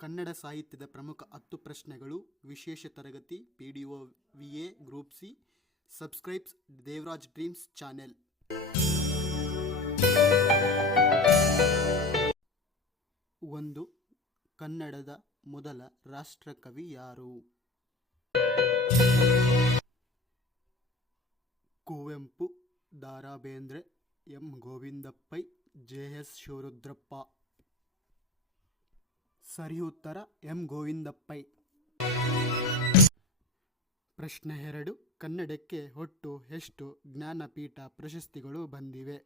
ಕನ್ನಡ ಸಾಹಿತ್ಯದ ಪ್ರಮುಖ 10 ಪ್ರಶ್ನೆಗಳು. ವಿಶೇಷ ತರಗತಿ PDO VA group C. Subscribes Devraj dreams channel. ಒಂದು. ಕನ್ನಡದ ಮೊದಲ ರಾಷ್ಟ್ರಕವಿ ಯಾರು? ಕುವೆಂಪು, ದ ರಾ ಬೇಂದ್ರೆ, ಎಂ ಗೋವಿಂದ ಪೈ, JS ಶಿವರುದ್ರಪ್ಪ. ಸರಿ ಉತ್ತರ ಎಂ ಗೋವಿಂದ ಪೈ. ಪ್ರಶ್ನೆ 2. ಕನ್ನಡಕ್ಕೆ ಒಟ್ಟು ಎಷ್ಟು ಜ್ಞಾನಪೀಠ ಪ್ರಶಸ್ತಿಗಳು ಬಂದಿವೆ?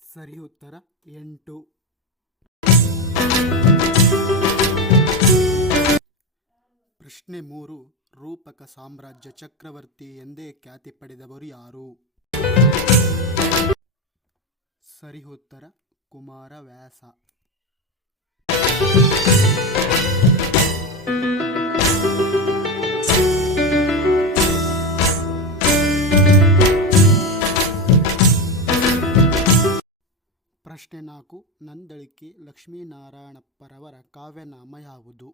ಸರಿ ಉತ್ತರ 8. ಪ್ರಶ್ನೆ 3. ರೂಪಕ ಸಾಮ್ರಾಜ್ಯ ಚಕ್ರವರ್ತಿ ಎಂದೇ ಖ್ಯಾತಿ ಪಡೆದವರು ಯಾರು? ಸರಿ ಉತ್ತರ ಕುಮಾರವ್ಯಾಸ. ಪ್ರಶ್ನೆ 4. ನಂದಳಿಕೆ ಲಕ್ಷ್ಮೀನಾರಾಯಣಪ್ಪರವರ ಕಾವ್ಯನಾಮ ಯಾವುದು?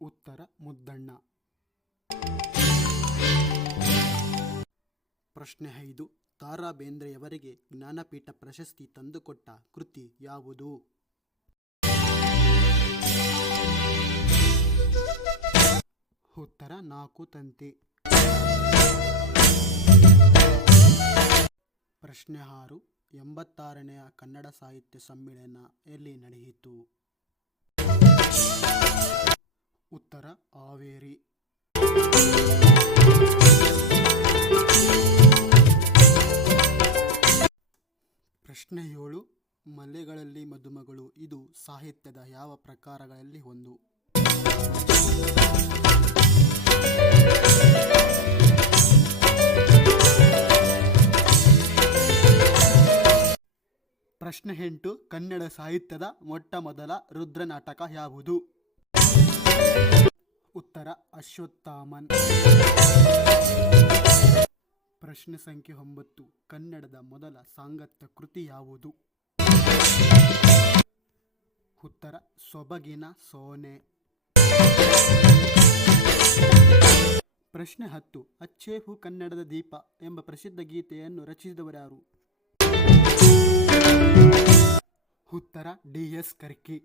ಉತ್ತರ ಮುದ್ದಣ್ಣ. ಪ್ರಶ್ನೆ 5. ದ ರಾ ಬೇಂದ್ರೆಯವರಿಗೆ ಜ್ಞಾನಪೀಠ ಪ್ರಶಸ್ತಿ ತಂದುಕೊಟ್ಟ ಕೃತಿ ಯಾವುದು? ಉತ್ತರ 4 ತಂತಿ. ಪ್ರಶ್ನೆ 6. 86ನೇ ಕನ್ನಡ ಸಾಹಿತ್ಯ ಸಮ್ಮೇಳನ ಎಲ್ಲಿ ನಡೆಯಿತು? ಉತ್ತರ ಹಾವೇರಿ. ಪ್ರಶ್ನೆ 7. ಮಲೆಗಳಲ್ಲಿ ಮದುಮಗಳು ಇದು ಸಾಹಿತ್ಯದ ಯಾವ ಪ್ರಕಾರಗಳಲ್ಲಿ ಒಂದು? ಪ್ರಶ್ನೆ 8. ಕನ್ನಡ ಸಾಹಿತ್ಯದ ಮೊಟ್ಟ ಮೊದಲ ರುದ್ರ ನಾಟಕ ಯಾವುದು? ಉತ್ತರ ಅಶ್ವತ್ಥಾಮನ್. ಪ್ರಶ್ನೆ ಸಂಖ್ಯೆ 9. ಕನ್ನಡದ ಮೊದಲ ಸಾಂಗತ್ಯ ಕೃತಿ ಯಾವುದು? ಉತ್ತರ ಸೊಬಗಿನ ಸೋನೆ. ಪ್ರಶ್ನೆ 10. ಅಚ್ಚೇಹು ಕನ್ನಡದ ದೀಪ ಎಂಬ ಪ್ರಸಿದ್ಧ ಗೀತೆಯನ್ನು ರಚಿಸಿದವರ್ಯಾರು? ಉತ್ತರ DS ಕರ್ಕಿ.